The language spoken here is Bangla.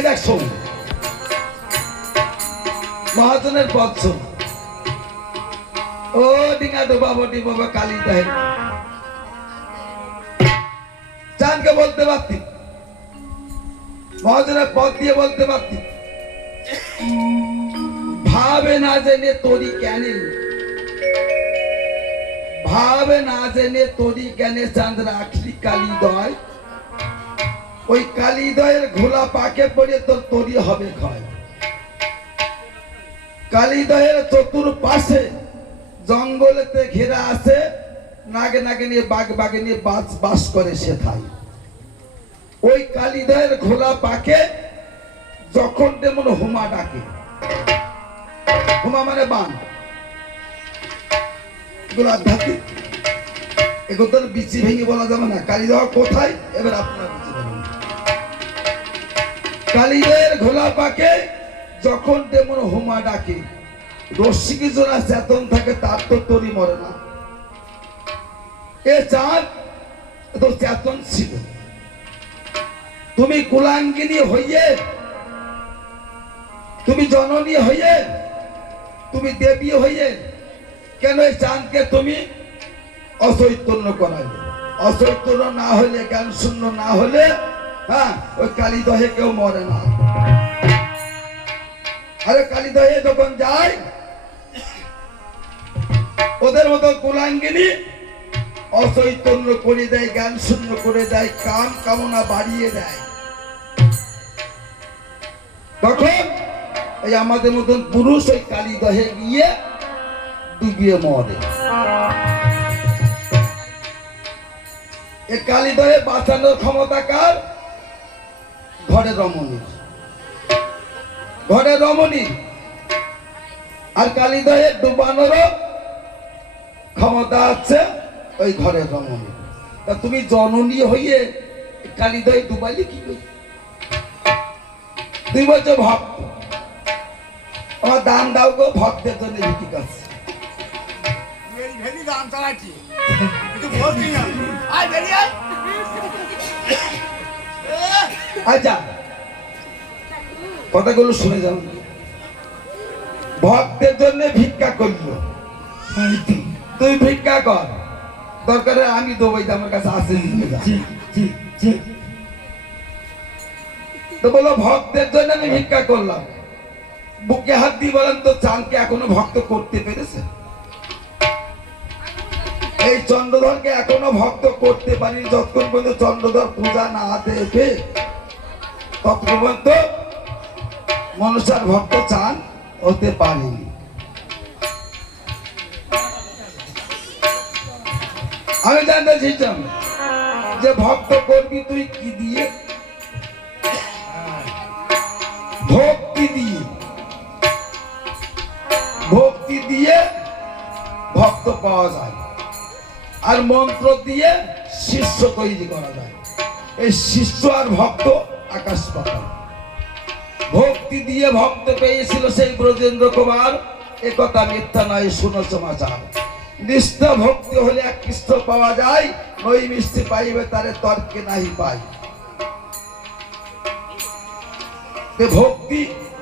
এই দেখ শোন, মহাজনের পথ শোন। ও ডিঙা ডোবা বটি বাবা কালী দেয়, চাঁদকে বলতে পারতি, মহাজনের পথ দিয়ে বলতে পারতি, ভাবে না জেনে তোরি জ্ঞানে, ভাবে না জেনে তোরি জ্ঞানে চাঁদ রাখলি কালীদয়, ওই কালীদয়ের ঘোলা পাকে পড়ে তোর তরি হবে ক্ষয়। কালীদয়ের চতুর্পাশে জঙ্গলেতে ঘেরা আছে, নাগে নাগে নিয়ে বাঘ বাঘে নিয়ে বাস করে সেথায়। ওই কালীদয়ের ঘোলা পাকে যখন তেমন হুমা ডাকে, হুমা মানে বান, এগুলো আধ্যাত্মিক, এগুলো বিচি ভেঙে বলা যাবে না। কালীদয় কোথায় এবার আপনারা বুঝে যাবেন। কালীদয়ের ঘোলা পাকে যখন তেমন হুমা ডাকে, রশ্মিকে জোড়া চেতন থাকে তার তো তরি মরে না। এ চাঁদ তোর চেতন ছিল, তুমি কুলাঙ্গিনী হইয়ে, তুমি জননী হইয়ে, তুমি দেবী হইয়ে কেন এই চাঁদকে তুমি অচৈতন্য করাইলে? অচৈতন্য না হলে, জ্ঞান শূন্য না হলে, হ্যাঁ, ওই কালীদহে কেউ মরে না। আরে কালীদহে যখন যায়, ওদের মতো কুলাঙ্গিনী অচৈতন্য করে দেয়, জ্ঞান শূন্য করে দেয়, কাম কামনা বাড়িয়ে দেয়। তখন এই আমাদের মতন পুরুষ ওই কালীদহে গিয়ে ডুবিয়ে মরে। এই কালীদহে বাঁচানোর ক্ষমতা কার? ঘরে রমণীর, ঘরে রমণী। আর কালীদহে ডুবানোরও ক্ষমতা আছে ওই ঘরের রমণী। তা তুমি জননী হইয়ে কালীদহে ডুবাইলে কি করি? তুই বলছো ভক্ত, আমার দান দাও গো, ভক্তের জন্য ঠিক আছে। আচ্ছা, কথাগুলো শুনে যাও। ভক্তের জন্য ভিক্ষা করলো, তুই ভিক্ষা কর, দরকার আমি দেবো, আমার কাছে আছে। তো বলো ভক্তের জন্য আমি ভিক্ষা করলাম, বুকে হাত দিয়ে বলেন তো চাঁদকে এখনো ভক্ত করতে পেরেছে? এই চন্দ্রধরকে এখনো ভক্ত করতে পারি। যতক্ষণ পর্যন্ত চন্দ্রধর পূজা না দেবে ততক্ষণ পর্যন্ত মনুষ্যের ভক্ত চান হতে পারেনি। আমি জানতে চাইছিলাম যে ভক্ত করবি তুই কি দিয়ে? ভক্তি দিয়ে। ভক্তি দিয়ে ভক্ত পাওয়া যায়, আর মন্ত্র দিয়ে শিষ্য তৈরি করা যায়। এই শিষ্য আর ভক্ত আকাশ পাতাল। ভক্তি দিয়ে ভক্ত পেয়েছিল সেই ব্রজেন্দ্র কুমার, একথা মিথ্যা নয়, শুনো সমাচার। নিষ্ঠা ভক্তি হলে এক কৃষ্ণ পাওয়া যায়, নই মিষ্টি পাইবে তারে তর্কে নাহি পাই। ভক্তি